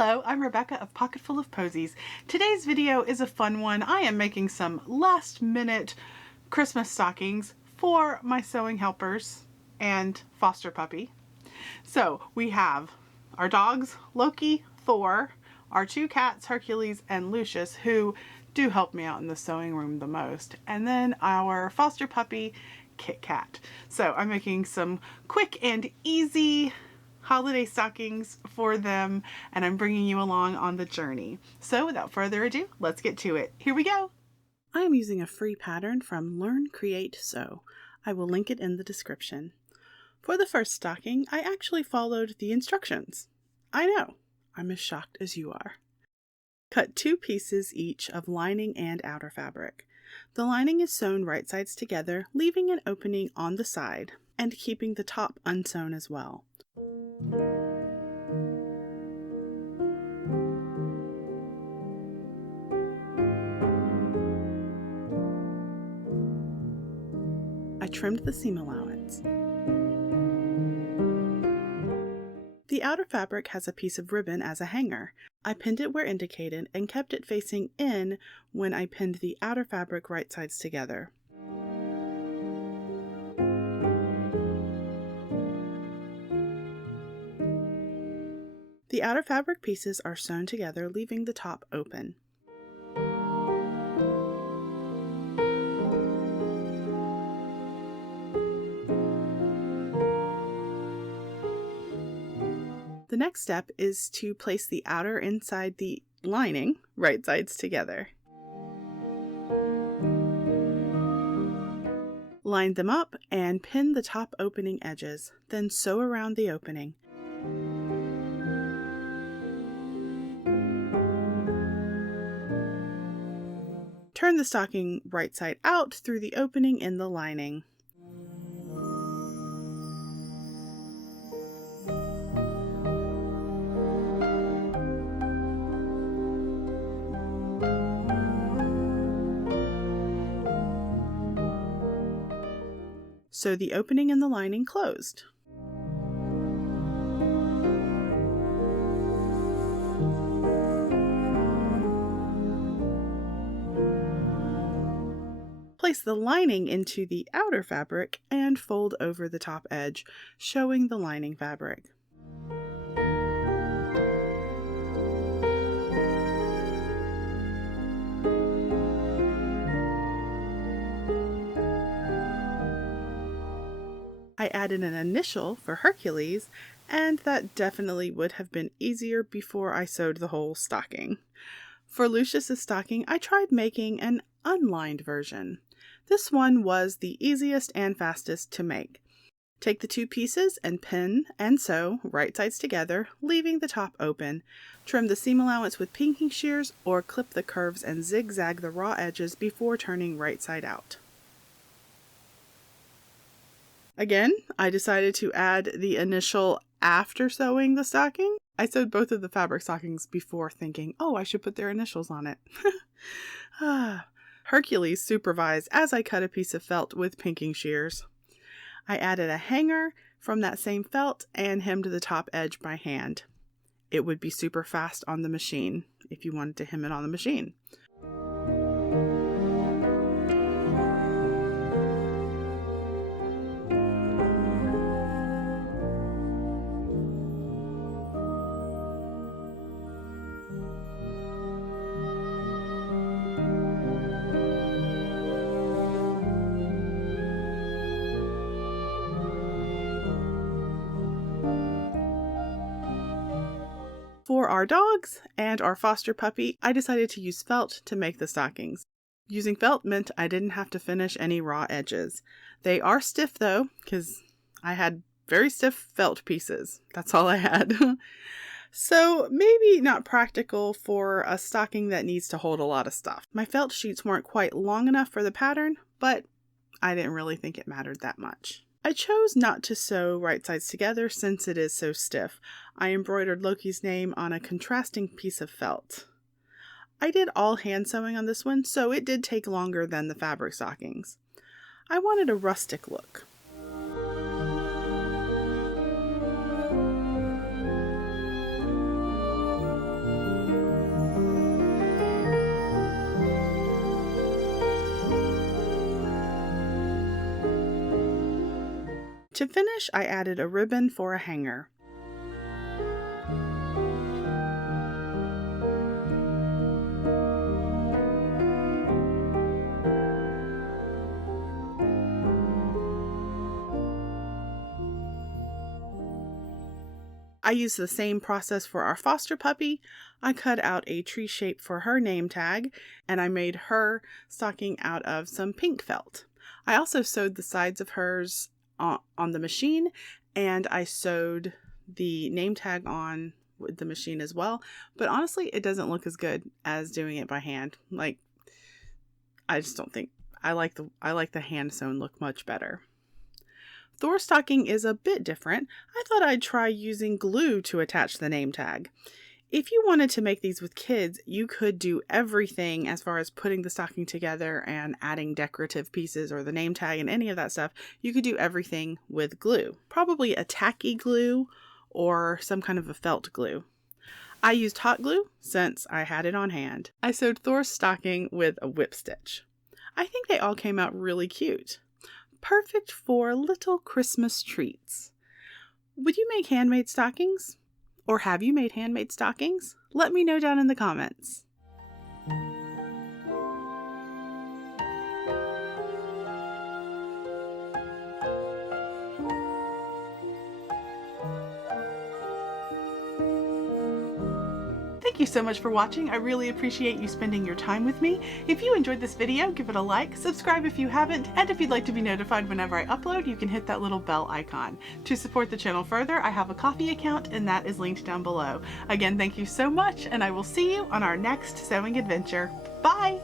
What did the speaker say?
Hello, I'm Rebecca of Pocketful of Posies. Today's video is a fun one. I am making some last minute Christmas stockings for my sewing helpers and foster puppy. So we have our dogs, Loki, Thor, our two cats, Hercules and Lucius, who do help me out in the sewing room the most, and then our foster puppy, Kit Kat. So I'm making some quick and easy holiday stockings for them, and I'm bringing you along on the journey. So without further ado, let's get to it. Here we go. I am using a free pattern from Learn, Create, Sew. I will link it in the description. For the first stocking, I actually followed the instructions. I know, I'm as shocked as you are. Cut 2 pieces each of lining and outer fabric. The lining is sewn right sides together, leaving an opening on the side and keeping the top unsewn as well. I trimmed the seam allowance. The outer fabric has a piece of ribbon as a hanger. I pinned it where indicated and kept it facing in when I pinned the outer fabric right sides together. The outer fabric pieces are sewn together, leaving the top open. The next step is to place the outer inside the lining, right sides together. Line them up and pin the top opening edges, then sew around the opening. Turn the stocking right side out through the opening in the lining. Sew the opening in the lining closed. Place the lining into the outer fabric and fold over the top edge, showing the lining fabric. I added an initial for Hercules, and that definitely would have been easier before I sewed the whole stocking. For Lucius's stocking, I tried making an unlined version. This one was the easiest and fastest to make. Take the 2 pieces and pin and sew right sides together, leaving the top open. Trim the seam allowance with pinking shears or clip the curves and zigzag the raw edges before turning right side out. Again, I decided to add the initial after sewing the stocking. I sewed both of the fabric stockings before thinking, oh, I should put their initials on it. Hercules supervised as I cut a piece of felt with pinking shears. I added a hanger from that same felt and hemmed the top edge by hand. It would be super fast on the machine if you wanted to hem it on the machine. For our dogs and our foster puppy, I decided to use felt to make the stockings. Using felt meant I didn't have to finish any raw edges. They are stiff though, because I had very stiff felt pieces. That's all I had. So maybe not practical for a stocking that needs to hold a lot of stuff. My felt sheets weren't quite long enough for the pattern, but I didn't really think it mattered that much. I chose not to sew right sides together since it is so stiff. I embroidered Loki's name on a contrasting piece of felt. I did all hand sewing on this one, so it did take longer than the fabric stockings. I wanted a rustic look. To finish, I added a ribbon for a hanger. I used the same process for our foster puppy. I cut out a tree shape for her name tag, and I made her stocking out of some pink felt. I also sewed the sides of hers on the machine, and I sewed the name tag on with the machine as well. But honestly, it doesn't look as good as doing it by hand. Like, I just don't think I like the hand sewn look much better. Thor's stocking is a bit different. I thought I'd try using glue to attach the name tag. If you wanted to make these with kids, you could do everything as far as putting the stocking together and adding decorative pieces or the name tag and any of that stuff. You could do everything with glue. Probably a tacky glue or some kind of a felt glue. I used hot glue since I had it on hand. I sewed Thor's stocking with a whip stitch. I think they all came out really cute. Perfect for little Christmas treats. Would you make handmade stockings? Or have you made handmade stockings? Let me know down in the comments. Thank you so much for watching. I really appreciate you spending your time with me. If you enjoyed this video, give it a like, subscribe if you haven't, and if you'd like to be notified whenever I upload, you can hit that little bell icon. To support the channel further, I have a Ko-fi account, and that is linked down below. Again, thank you so much, and I will see you on our next sewing adventure. Bye!